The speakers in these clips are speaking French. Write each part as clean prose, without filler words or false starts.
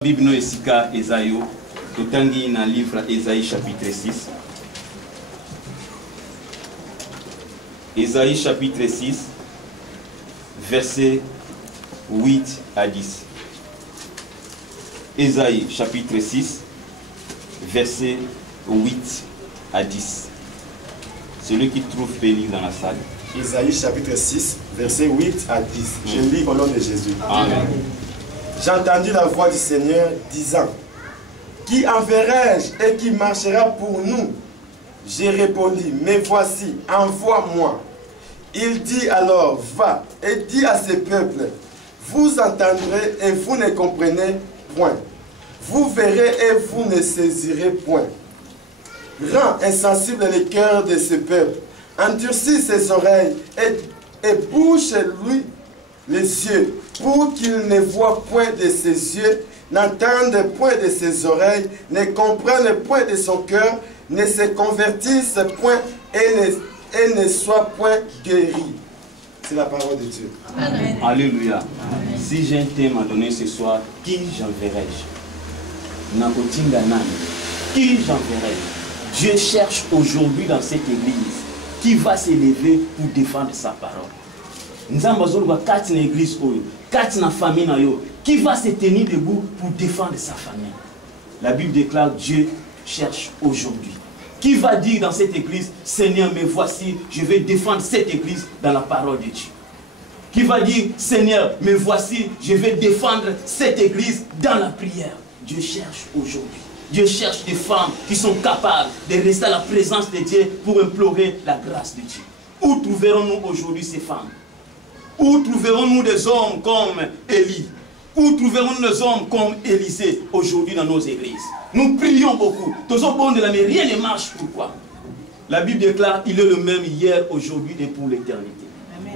Bible no esika Esaïe, totangi na livre Esaïe chapitre 6. Esaïe chapitre 6, versets 8 à 10. Esaïe chapitre 6, versets 8 à 10. Celui qui trouve peut lire dans la salle. Esaïe chapitre 6, versets 8 à 10. Je lis au nom de Jésus. Amen. J'ai entendu la voix du Seigneur disant: qui enverrai-je et qui marchera pour nous? J'ai répondu: mais voici, envoie-moi. Il dit alors: va et dis à ce peuple: vous entendrez et vous ne comprenez point. Vous verrez et vous ne saisirez point. Rends insensible le cœur de ce peuple, endurcis ses oreilles et bouche-lui les yeux, pour qu'il ne voie point de ses yeux, n'entende point de ses oreilles, ne comprenne point de son cœur, ne se convertisse point et ne soit point guéri. C'est la parole de Dieu. Amen. Alléluia. Amen. Si j'ai un thème à donner ce soir, qui j'enverrai-je? Nakotinga nani? Qui j'enverrai-je? Dieu cherche aujourd'hui dans cette église qui va s'élever pour défendre sa parole. Nous avons quatre églises, quatre familles qui va se tenir debout pour défendre sa famille. La Bible déclare: Dieu cherche aujourd'hui. Qui va dire dans cette église: Seigneur, me voici, je vais défendre cette église dans la parole de Dieu. Qui va dire: Seigneur, me voici, je vais défendre cette église dans la prière. Dieu cherche aujourd'hui. Dieu cherche des femmes qui sont capables de rester à la présence de Dieu pour implorer la grâce de Dieu. Où trouverons-nous aujourd'hui ces femmes? Où trouverons-nous des hommes comme Élie? Où trouverons-nous des hommes comme Élisée aujourd'hui dans nos églises? Nous prions beaucoup. Tous au bon de la mer, rien ne marche. Pourquoi? La Bible déclare: il est le même hier, aujourd'hui et pour l'éternité.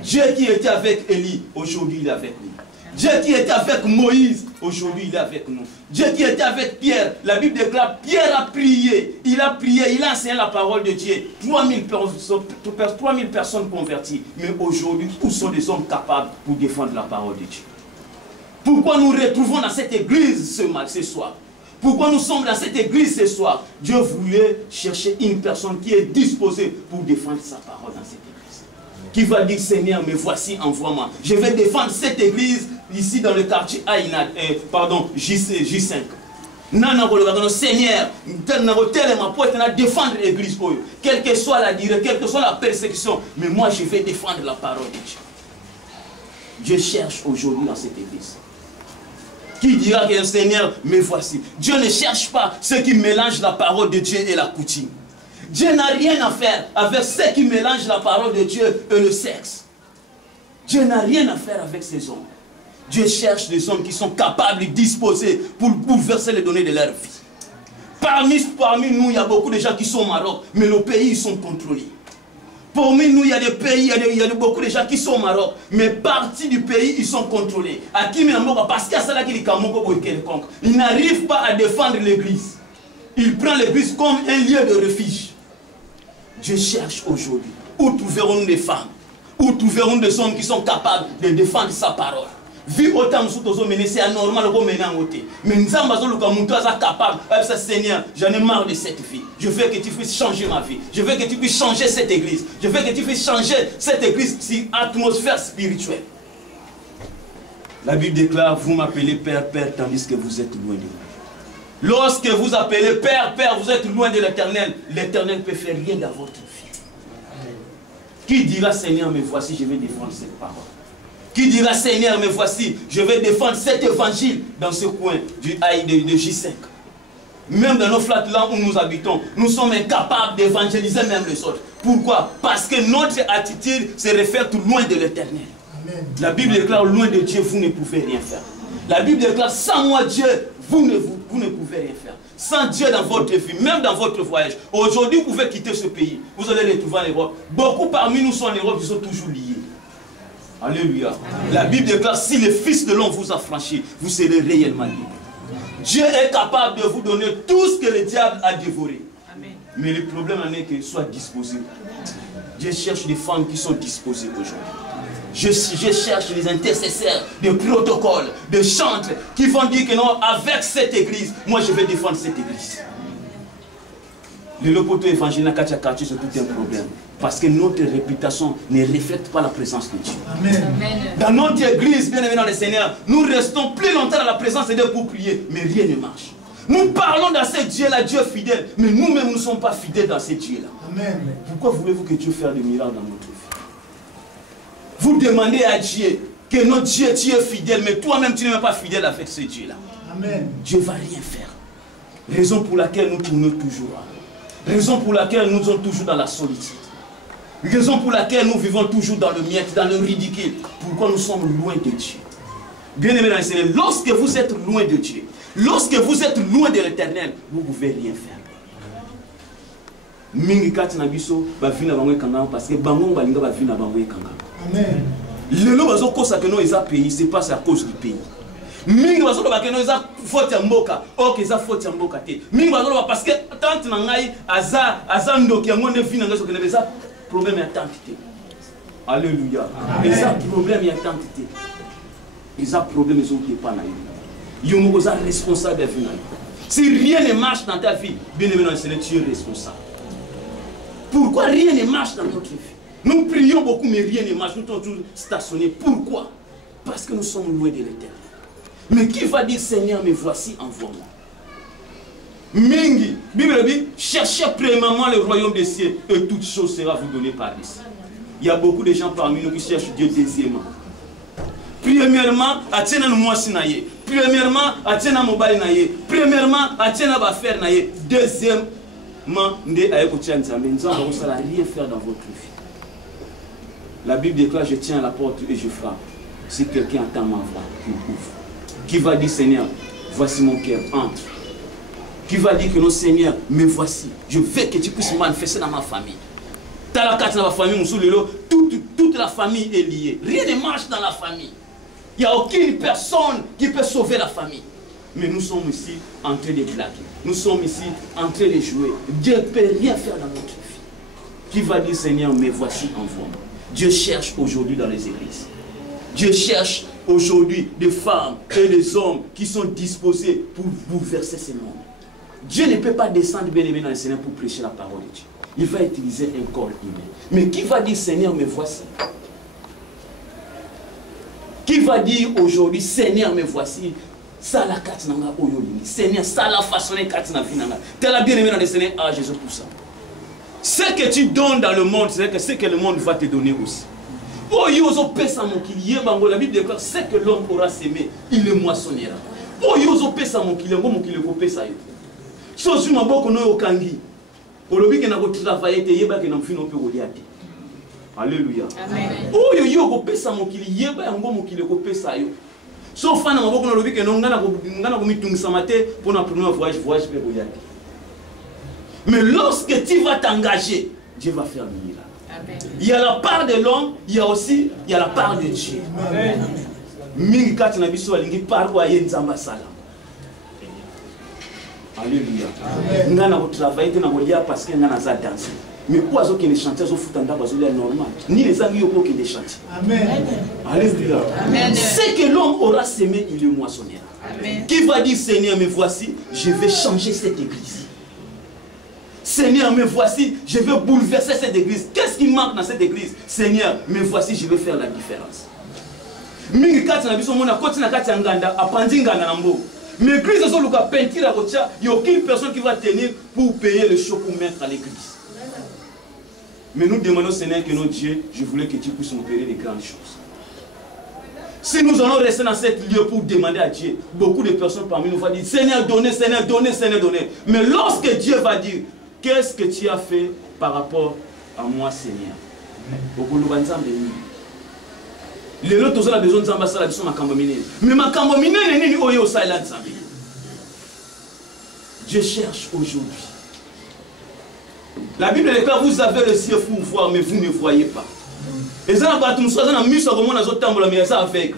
Dieu qui était avec Élie, aujourd'hui il est avec nous. Dieu qui était avec Moïse, aujourd'hui il est avec nous. Dieu qui était avec Pierre, la Bible déclare: Pierre a prié, il a enseigné la parole de Dieu. 3000 personnes converties. Mais aujourd'hui, où sont les hommes capables pour défendre la parole de Dieu? Pourquoi nous retrouvons dans cette église ce soir? Pourquoi nous sommes dans cette église ce soir? Dieu voulait chercher une personne qui est disposée pour défendre sa parole dans cette église. Qui va dire: Seigneur, me voici, envoie-moi. Je vais défendre cette église ici dans le quartier J5. Seigneur, défendre l'église. Quelle que soit la durée, quelle que soit la persécution, mais moi je vais défendre la parole de Dieu. Dieu cherche aujourd'hui dans cette église. Qui dira que Seigneur, me voici? Dieu ne cherche pas ceux qui mélangent la parole de Dieu et la coutume. Dieu n'a rien à faire avec ceux qui mélangent la parole de Dieu et le sexe. Dieu n'a rien à faire avec ces hommes. Dieu cherche des hommes qui sont capables et disposés pour bouleverser les données de leur vie. Parmi nous, il y a beaucoup de gens qui sont au Maroc, mais nos pays ils sont contrôlés. Parmi nous, il y a des pays, il y a beaucoup de gens qui sont au Maroc, mais partie du pays, ils sont contrôlés. Parce qu'il n'arrive pas à défendre l'église. Il prend l'église comme un lieu de refuge. Dieu cherche aujourd'hui. Où trouverons-nous des femmes? Où trouverons-nous des hommes qui sont capables de défendre sa parole? Vu autant de c'est anormal de mener en côté. Mais nous sommes capables. Seigneur, j'en ai marre de cette vie. Je veux que tu puisses changer ma vie. Je veux que tu puisses changer cette église. Je veux que tu puisses changer cette église, cette atmosphère spirituelle. La Bible déclare: vous m'appelez Père, Père, tandis que vous êtes loin de moi. Lorsque vous appelez Père, Père, vous êtes loin de l'Éternel. L'Éternel ne peut faire rien dans votre vie. Qui dira: Seigneur, me voici, je vais défendre cette parole? Qui dira: Seigneur, me voici, je vais défendre cet évangile dans ce coin de J5? Même dans nos flatlands où nous habitons, nous sommes incapables d'évangéliser même les autres. Pourquoi? Parce que notre attitude se réfère tout loin de l'Éternel. La Bible déclare: loin de Dieu, vous ne pouvez rien faire. La Bible déclare: sans moi Dieu, vous ne pouvez rien faire. Sans Dieu dans votre vie, même dans votre voyage. Aujourd'hui, vous pouvez quitter ce pays. Vous allez retrouver en Europe. Beaucoup parmi nous sont en Europe, ils sont toujours liés. Alléluia. Amen. La Bible déclare: si le Fils de l'homme vous a franchi, vous serez réellement libre. Dieu est capable de vous donner tout ce que le diable a dévoré. Amen. Mais le problème en est qu'il soit disposé. Dieu cherche des femmes qui sont disposées aujourd'hui. Je cherche les intercesseurs, des protocoles, des chantres qui vont dire que non, avec cette église, moi je vais défendre cette église. Le lopoto évangile n'a qu'à quartier, c'est tout un problème. Parce que notre réputation ne reflète pas la présence de Dieu. Amen. Dans notre église, bien aimé dans le Seigneur, nous restons plus longtemps dans la présence de Dieu pour prier, mais rien ne marche. Nous parlons dans ce Dieu-là, Dieu fidèle, mais nous-mêmes nous ne sommes pas fidèles dans ce Dieu-là. Pourquoi voulez-vous que Dieu fasse des miracles dans notre vie? Vous demandez à Dieu que notre Dieu, tu es fidèle, mais toi-même tu n'es pas fidèle avec ce Dieu-là. Dieu ne va rien faire. Raison pour laquelle nous tournons toujours. Raison pour laquelle nous sommes toujours dans la solitude. Raison pour laquelle nous vivons toujours dans le miette, dans le ridicule. Pourquoi nous sommes loin de Dieu. Bien aimé dans le Seigneur, lorsque vous êtes loin de Dieu, lorsque vous êtes loin de l'Éternel, vous ne pouvez rien faire. Mingi kati na biso ba vina bango kanga parce que bango balinga ba vina bango kanga. Amen. Le lo bazo kosa que no eza pays, c'est pas à cause du pays. Mingi bazo ba que no eza faute ya mboka, o que eza faute ya mboka te. Mingi bazo ba parce que tante na ngai aza ndoki yango ne vina ngaso que ne eza problème ya tante te. Alléluia. Eza problème ya tante te. Eza problème ezo ke pa na yo. Yo mo eza responsable de vina. Si rien ne marche dans ta vie, bien aimé dans le Seigneur, tu es responsable. Pourquoi rien ne marche dans notre vie? Nous prions beaucoup, mais rien ne marche. Nous sommes toujours stationnés. Pourquoi? Parce que nous sommes loin de l'Éternel. Mais qui va dire, Seigneur, me voici, envoie-moi? Mingi, Bible dit, cherchez premièrement le royaume des cieux et toute chose sera vous donnée par ici. Il y a beaucoup de gens parmi nous qui cherchent Dieu deuxièmement. Premièrement, atiena mwasi na ye. Premièrement, atiena mobali na ye. Premièrement, atiena bafer na ye. Deuxièmement, nde ayeko tia nzambe. Nzambe osala rien faire dans votre vie. La Bible déclare, je tiens à la porte et je frappe. Si quelqu'un entend ma voix, qu'il ouvre. Qui va dire, Seigneur, voici mon cœur, entre. Qui va dire que non, Seigneur, me voici. Je veux que tu puisses manifester dans ma famille. Dans la carte de ma famille, toute la famille est liée. Rien ne marche dans la famille. Il n'y a aucune personne qui peut sauver la famille. Mais nous sommes ici en train de blaguer. Nous sommes ici en train de jouer. Dieu ne peut rien faire dans notre vie. Qui va dire, Seigneur, me voici, envoie-moi. Dieu cherche aujourd'hui dans les églises. Dieu cherche aujourd'hui des femmes et des hommes qui sont disposés pour bouleverser ce monde. Dieu ne peut pas descendre bien aimé dans le Seigneur pour prêcher la parole de Dieu. Il va utiliser un corps humain. Mais qui va dire, Seigneur, me voici? Qui va dire aujourd'hui, Seigneur, me voici? Ça la katinanga oyolini. Seigneur, ça la façonné katina finanga. Tu as bien aimé dans le Seigneur, ah Jésus pour ça. Ce que tu donnes dans le monde, c'est ce que le monde va te donner aussi. Oh, yozo pesa mon kili, la Bible déclare, ce que l'homme aura sémé, il le moissonnera. Oh, yozo pesa mon kili, mon kili ko pesa yo. Chose ma boko no yo kangi. Olobi ke na ko travailler te yeba ke na mfino pe goliate. Alléluia. Amen. Oh, yo ko pesa mon kili, yeba yango mon kili ko pesa yo. Sauf fana maboko no lobi ke no ngana ko mitungisa mate pour na premier voyage pe goliate. Mais lorsque tu vas t'engager, Dieu va faire le miracle. Amen. Il y a la part de l'homme, il y a la part de Dieu. Amen. Mingi kati na biso alingi par kwa ye nzamba sala. Alléluia. Ngana ko travailler na kolia parce que ngana za danser. Mais pour azo qui les chanter zo futanda bazo les normal. Ni les amis yoko qui les chanter. Amen. Alléluia. Amen. Ce que l'homme aura semé, il le moissonnera. Amen. Qui va dire Seigneur, me voici, je vais changer cette église. Seigneur, me voici, je vais bouleverser cette église. Qu'est-ce qui manque dans cette église? Seigneur, me voici, je vais faire la différence. Mingi kati na biso mona koti na kati ya nganda apandi nganda na mbo. Mais l'église est luka peinture à côté, il n'y a aucune personne qui va tenir pour payer le show pour mettre à l'église. Mais nous demandons Seigneur que notre Dieu, je voulais que tu puisses opérer des grandes choses. Si nous allons rester dans cette lieu pour demander à Dieu, beaucoup de personnes parmi nous vont dire Seigneur, donnez, Seigneur, donnez, Seigneur, donnez. Mais lorsque Dieu va dire qu'est-ce que tu as fait par rapport à moi, Seigneur? Les autres ont besoin de s'ambasser sur ma cambomine. Mais ma cambomine n'est pas au Silent Zambie. Dieu cherche aujourd'hui. La Bible déclare vous avez le ciel pour voir, mais vous ne voyez pas. Et ça n'a pas tout ça, ça n'a mis sur comment on a autant de la aveugle.